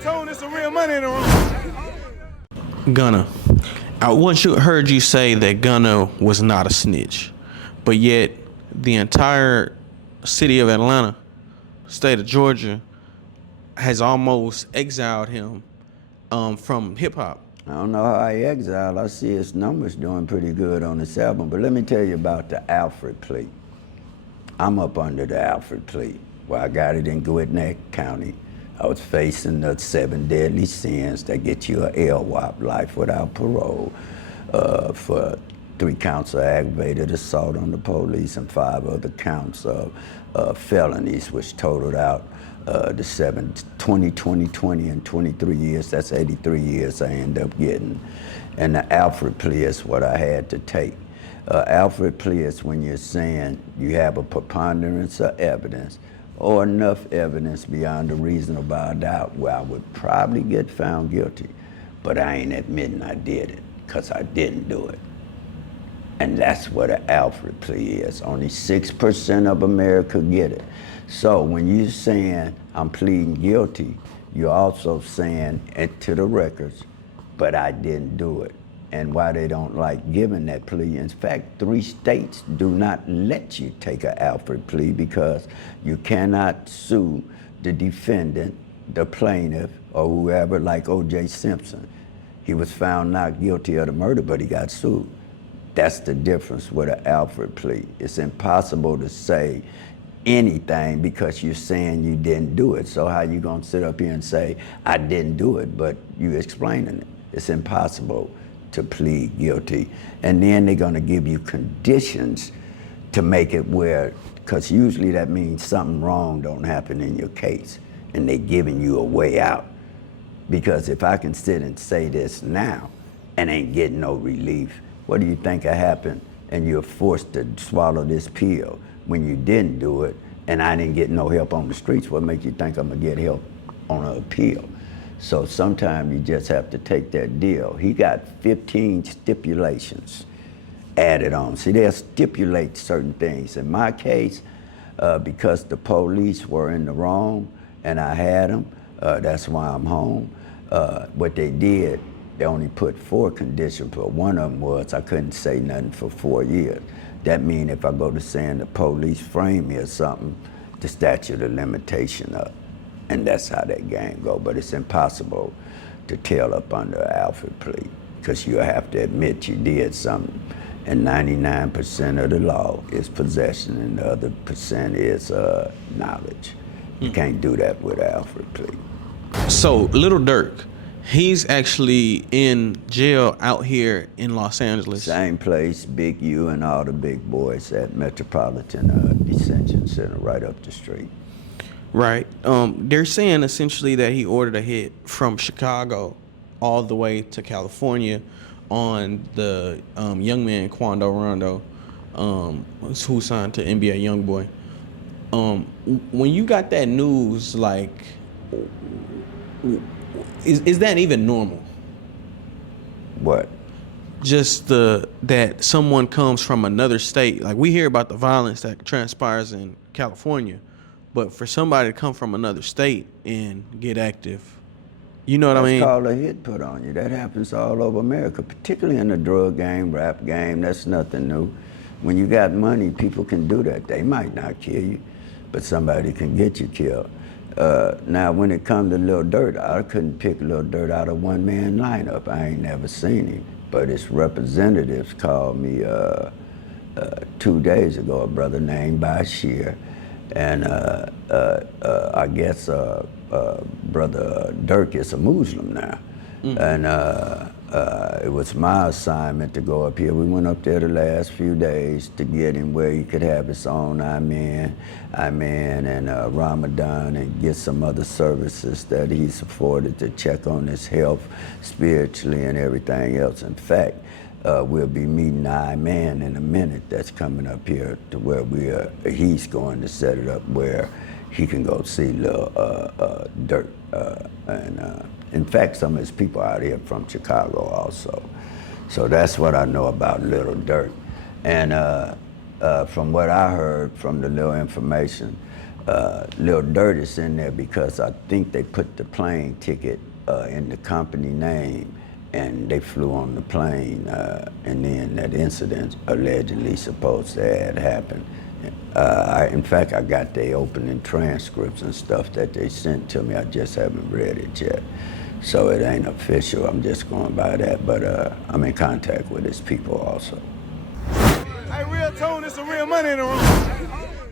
told it's some real money in the room. Gunna. I once heard you say that Gunna was not a snitch, but yet the entire city of Atlanta, state of Georgia, has almost exiled him from hip hop. I don't know how he exiled. I see his numbers doing pretty good on this album, but let me tell you about the Alford Plea. I'm up under the Alford Plea, where I got it in Gwinnett County. I was facing the 7 deadly sins that get you a LWOP, life without parole, for 3 counts of aggravated assault on the police and 5 other counts of felonies, which totaled out the 20, 20, and 23 years. That's 83 years I end up getting. And the Alford Plea is what I had to take. Alford Plea is when you're saying you have a preponderance of evidence or enough evidence beyond a reasonable doubt where I would probably get found guilty, but I ain't admitting I did it, because I didn't do it. And that's what an Alford Plea is. Only 6% of America get it. So when you're saying I'm pleading guilty, you're also saying it to the records, but I didn't do it. And why they don't like giving that plea. In fact, 3 states do not let you take an Alford Plea because you cannot sue the defendant, the plaintiff, or whoever, like O.J. Simpson. He was found not guilty of the murder, but he got sued. That's the difference with an Alford Plea. It's impossible to say anything because you're saying you didn't do it. So how you gonna sit up here and say, I didn't do it, but you explaining it? It's impossible to plead guilty. And then they're gonna give you conditions to make it where, because usually that means something wrong don't happen in your case, and they're giving you a way out. Because if I can sit and say this now and ain't getting no relief, what do you think will happen? And you're forced to swallow this pill when you didn't do it, and I didn't get no help on the streets. What makes you think I'm gonna get help on an appeal? So sometimes you just have to take that deal. He got 15 stipulations added on. See, they'll stipulate certain things. In my case, because the police were in the wrong and I had them, that's why I'm home. What they did, they only put 4 conditions, but one of them was I couldn't say nothing for 4 years. That means if I go to saying the police framed me or something, the statute of limitation up. And that's how that game go. But it's impossible to tell up under an Alford Plea because you have to admit you did something. And 99% of the law is possession and the other percent is knowledge. You can't do that with an Alford Plea. So Lil Durk, he's actually in jail out here in Los Angeles. Same place, Big U and all the big boys at Metropolitan Detention Center right up the street. Right. They're saying essentially that he ordered a hit from Chicago all the way to California on the young man Quando Rondo, who signed to NBA YoungBoy. When you got that news, like, is that even normal? What? Just that someone comes from another state. Like, we hear about the violence that transpires in California, but for somebody to come from another state and get active, you know what I mean? That's called a hit put on you. That happens all over America, particularly in the drug game, rap game. That's nothing new. When you got money, people can do that. They might not kill you, but somebody can get you killed. Now, when it comes to Lil Durk, I couldn't pick Lil Durk out of one-man lineup. I ain't never seen him, but his representatives called me 2 days ago, a brother named Bashir, and I guess Brother Durk is a Muslim now. And it was my assignment to go up here. We went up there the last few days to get him where he could have his own Iman, and Ramadan, and get some other services that he's afforded to check on his health spiritually and everything else. In fact, we'll be meeting Iman in a minute that's coming up here to where he's going to set it up where he can go see Lil Durk. In fact, some of his people out here from Chicago also. So that's what I know about Lil Durk. And from what I heard from the little information, Lil Durk is in there because I think they put the plane ticket in the company name, and they flew on the plane, and then that incident allegedly supposed to have happened. In fact, I got the opening transcripts and stuff that they sent to me. I just haven't read it yet. So it ain't official, I'm just going by that, but I'm in contact with his people also. Hey, RealToon, it's some real money in the room.